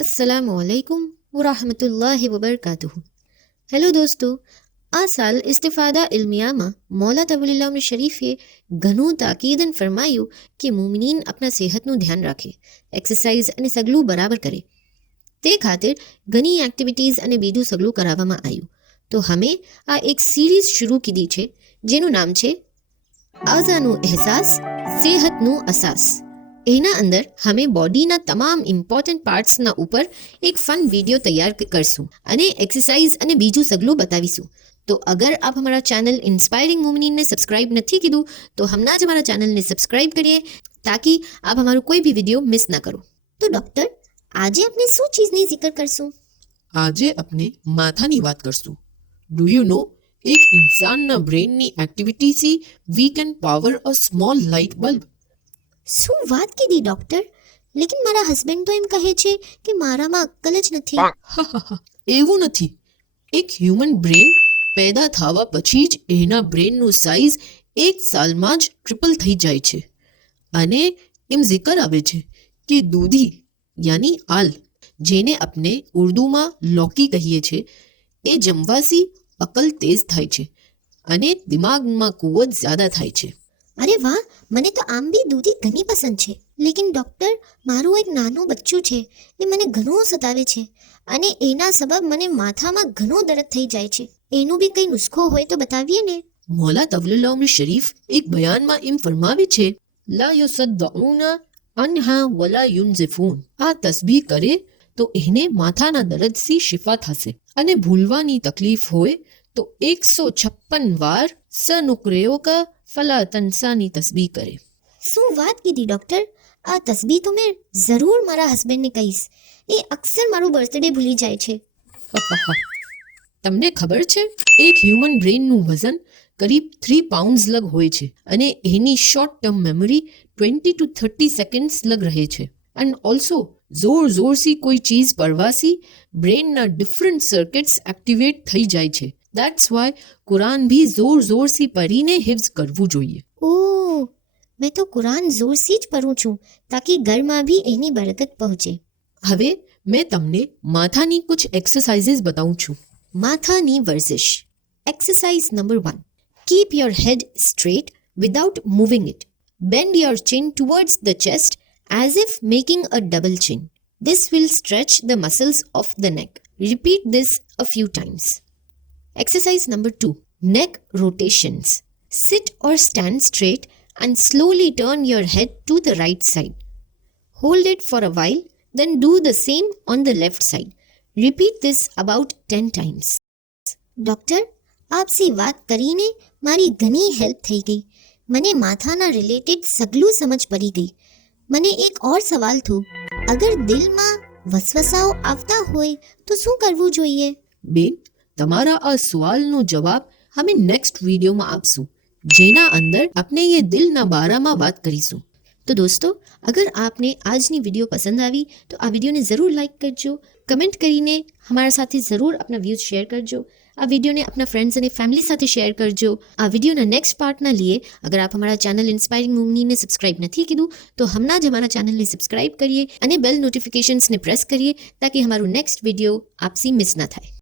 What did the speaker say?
अस्सलामुअलैकुम वरहमतुल्लाहि वबरकातुहू। हेलो दोस्तों, આ સાલ ઇસ્તિફાદા ઇલ્મિયામાં મૌલા તવલીલ્લાહ શરીફે ઘણું તાકીદન ફરમાયું કે મુમિનીન આપણા સેહતનું ધ્યાન રાખે, એક્સરસાઇઝ અને સગલું બરાબર કરે. તે ખાतिर ઘણી એક્ટિવિટીઝ અને બીજું સગલું કરાવવામાં આવ્યું. તો અમે આ એક સિરીઝ શરૂ કીધી છે જેનું નામ છે આઝાનું અહેસાસ સેહતનું અસાસ. એના અંદર અમે બોડીના તમામ ઇમ્પોર્ટન્ટ પાર્ટ્સના ઉપર એક ફન વિડીયો તૈયાર કરશું અને એક્સરસાઇઝ અને બીજું સગલું બતાવીશું. તો અગર આપ હમારા ચેનલ ઇન્સ્પાયરિંગ મુમિનીનને સબસ્ક્રાઇબ નથી કીધું તો હમણાં જ હમારા ચેનલને સબસ્ક્રાઇબ કરીએ તાકી આપ હમારું કોઈ ભી વિડીયો મિસ ના કરો. તો ડૉક્ટર, આજે આપણે શું ચીજની જિક્ર કરશું? આજે આપણે માથાની વાત કરશું. ડુ યુ નો, એક ઇન્સાનના બ્રેનની એક્ટિવિટીથી we can power a small light bulb. શું વાત કીધી ડૉક્ટર? લેકિન મારા હસબન્ડ તો એમ કહે છે કે મારામાં અક્કલ જ નથી. એવું નથી. એક હ્યુમન બ્રેન પેદા થવા પછી જ એના બ્રેનનું સાઇઝ 1 સાલમાં જ ટ્રિપલ થઈ જાય છે. અને એમ જિકર આવે છે કે દૂધી યાની આલ, જેને આપણે ઉર્દુમાં લૌકી કહીએ છીએ, એ જમવાથી અકલ તેજ થાય છે અને દિમાગમાં કુવત જ્યાદા થાય છે. અરે વાહ, મને તો આમ બી દૂધી ઘણી પસંદ છે. લેકિન ડૉક્ટર, મારું એક નાનું બચ્ચું છે, એ મને ઘણું સતાવે છે અને એના સબબ મને માથામાં ઘણો દર્દ થઈ જાય છે. એનું બી કંઈ નુસ્ખો હોય તો બતાવીએ ને. મૌલા તવલીલ્લાહ શરીફ એક બયાનમાં એમ ફરમાવે છે, લા યુસદ્દઉના અન્હા વલા યુન્ઝિફૂન. આ તસ્બીહ કરે તો એને માથાના દર્દથી શિફા થશે અને ભૂલવાની તકલીફ હોય તો 156 વાર સનુક્રેયો કા ફલા તનસાની તસ્બીહ કરે. શું વાત કીધી ડૉક્ટર? આ તસ્બીહ તો મેં જરૂર મારા હસબન્ડને કહીશ. એ અક્સર મારું બર્થડે ભૂલી જાય છે. તમને ખબર છે, એક હ્યુમન બ્રેનનું વજન કરીબ 3 પાઉન્ડ્સ લગ હોય છે અને એની short term memory 20 to 30 seconds લગ રહે છે. એન્ડ ઓલ્સો જોરથી કોઈ ચીજ પડવાથી બ્રેનના ડિફરન્ટ સર્કિટ્સ એક્ટિવેટ થઈ જાય છે. દેટ્સ વાય કુરાન ભી જોરથી પઢીને હિફ્ઝ કરવું જોઈએ. ઓહ, મેં તો કુરાન જોરથી જ પઢું છું તાકી ઘરમાં ભી એની બરકત પહોંચે. હવે મેં તમને માથાની કુછ એક્સરસાઇઝીસ બતાવું છું. માથાની વર્જિશ. Exercise number 1. Keep your head straight without moving it. Bend your chin towards the chest as if making a double chin. This will stretch the muscles of the neck. Repeat this a few times. Exercise number 2. Neck rotations. Sit or stand straight and slowly turn your head to the right side. Hold it for a while, then do the same on the left side. Repeat this about 10 times. Doctor, આપસી વાત કરીને મારી ઘણી help થઈ ગઈ. મને માથાના related સગલું સમજ પડી ગઈ. મને એક ઓર સવાલ થયો, અગર દિલમાં વસવસાઓ આવતા હોય તો શું કરવું જોઈએ? બેન, તમારા આ સવાલનો જવાબ અમે નેક્સ્ટ વિડીયોમાં આપશું, જેના અંદર આપણે એ દિલના બારામાં વાત કરીશું. તો દોસ્તો, અગર આપને આજની વિડીયો પસંદ આવી તો આ વિડીયોને જરૂર લાઈક કરજો, કમેન્ટ કરીને હમારા સાથે જરૂર આપના વ્યૂઝ શેર કરજો. આ વિડીયોને આપના ફ્રેન્ડ્સ અને ફેમિલી સાથે શેર કરજો. આ વિડીયોના નેક્સ્ટ પાર્ટના લીએ અગર આપ હમારા ચેનલ ઇન્સ્પાયરિંગ મુમિનીને સબસ્ક્રાઇબ નથી કીધું તો હમણાં જ હમારા ચેનલને સબસ્ક્રાઇબ કરીએ અને બેલ નોટિફિકેશન્સને પ્રેસ કરીએ તાકી હમારું નેક્સ્ટ વિડીયો આપસી મિસ ના થાય.